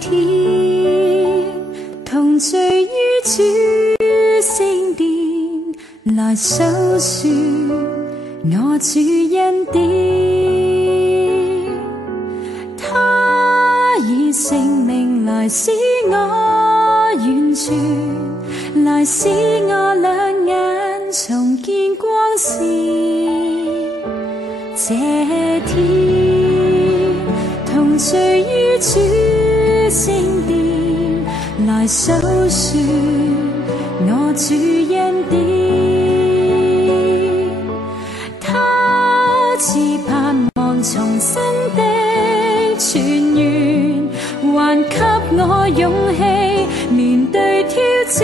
天同聚於主聖殿，來訴說我主恩典。他以性命來使我完全，來使我兩眼重見光線。這天同聚於主聖殿，來訴說我主恩典。他賜盼望重生的泉源，還給我勇氣面對挑戰。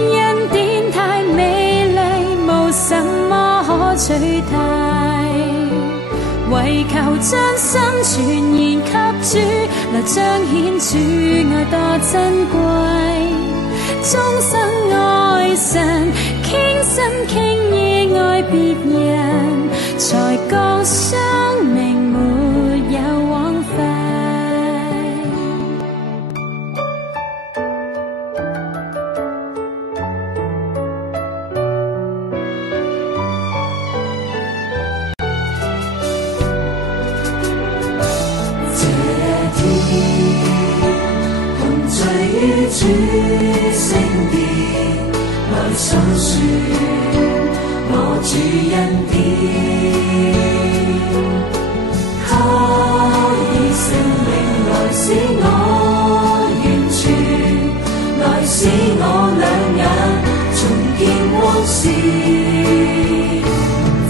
恩典太美麗，無什麼可取代，唯求將心全然給主，來彰顯主愛多珍貴。終生愛神，傾心傾意愛別人，才覺生命沒有枉費。主聖殿來訴說我主恩典，他以生命來使我完全，來使我兩眼重見光線。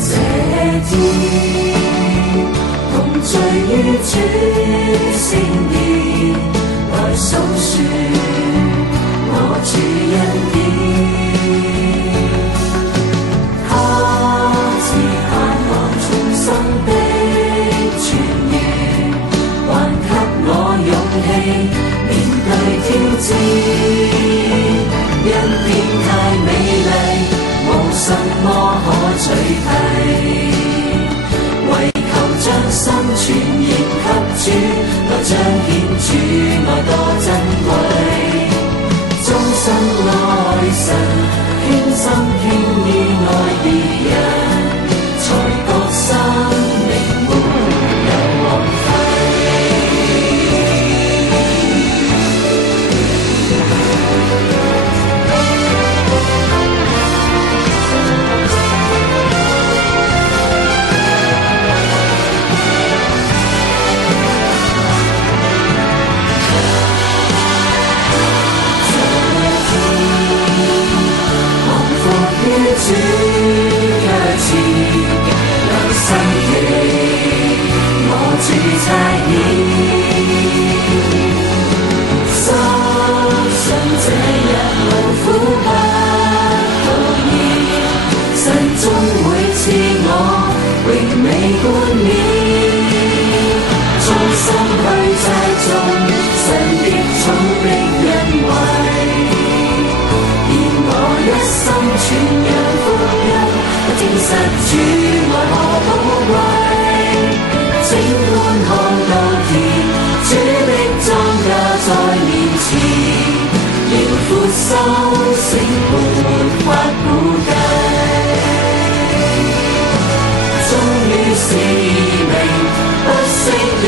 這天同聚於主聖殿，來訴說我主恩典，他賜盼望重生的泉源，還給我勇氣面對挑戰。恩典太美麗，無什麼可取替，唯求將心全然給主，來彰顯主愛多珍貴。終生愛神，傾心傾意愛別人，才覺生命沒有枉費。主卻賜良心期，我主差遣，深信這日勞苦不徒然，神終會賜我榮美冠冕，衷心去栽種神的寵的恩惠。一心傳揚福音，證實主愛何寶貴。靜觀看稻田，主的莊稼在面前，仍闊收成沒法估計。終於是明，不息的